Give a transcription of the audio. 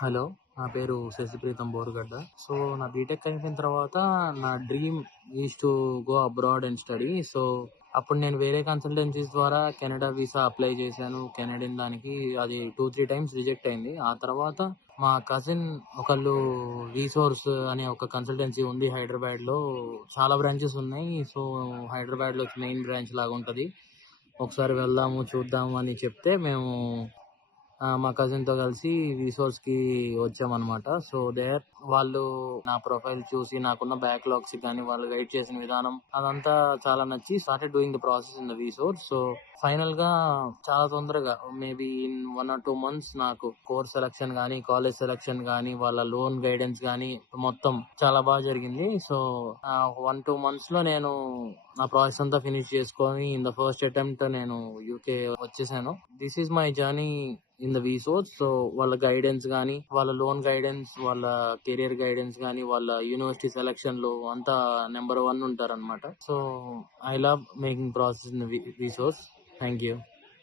Hello. నా పేరు Sashi Preetham Borugadda. So, నా బీటెక్ అయిపోయిన తర్వాత నా dream is to go abroad and study. So, అప్పుడు నేను వేరే కన్సల్టెన్సీస్ ద్వారా కెనడా వీసా అప్లై చేశాను. కెనడియన్ దానికి అది 2, 3 టైమ్స్ రిజెక్ట్ అయింది. ఆ తర్వాత మా కజిన్ ఒకళ్ళు రీసోర్స్ అనే ఒక కన్సల్టెన్సీ ఉంది హైదరాబాద్‌లో. చాలా బ్రాంచెస్ ఉన్నాయి. సో, హైదరాబాద్‌లో మెయిన్ బ్రాంచ్ లాగా ఉంటది. ఒకసారి వెళ్దాము, చూద్దాము అని చెప్తే మేము మా కజిన్‌తో కలిసి రిసోర్స్‌కి వచ్చామనమాట. సో, వాళ్ళు నా ప్రొఫైల్ చూసి నాకున్న బ్యాక్‌లాగ్స్ గాని, వాళ్ళు గైడ్ చేసిన విధానం అదంతా చాలా నచ్చి started doing the process in the resource. So, ఫైనల్‌గా చాలా తొందరగా మేబీ ఇన్ 1 ఆర్ 2 మంత్స్ నాకు కోర్స్ సెలక్షన్ గాని, కాలేజ్ సెలక్షన్ గాని, వాళ్ళ లోన్ గైడెన్స్ గాని మొత్తం చాలా బాగా జరిగింది. సో, 1, 2 మంత్స్‌లో నేను నా ప్రాసెస్ అంతా ఫినిష్ చేసుకొని ఇన్ ద ఫస్ట్ అటెంప్ట్ నేను యూకే వచ్చేసాను. This is my journey in the వీసోర్స్. So, వాళ్ళ గైడెన్స్ గానీ, వాళ్ళ లోన్ గైడెన్స్, వాళ్ళ కెరియర్ గైడెన్స్ గానీ, వాళ్ళ యూనివర్సిటీ సెలక్షన్ లో అంతా నెంబర్ 1 ఉంటారన్నమాట. So, I love making process in the వీసోర్స్. Thank you.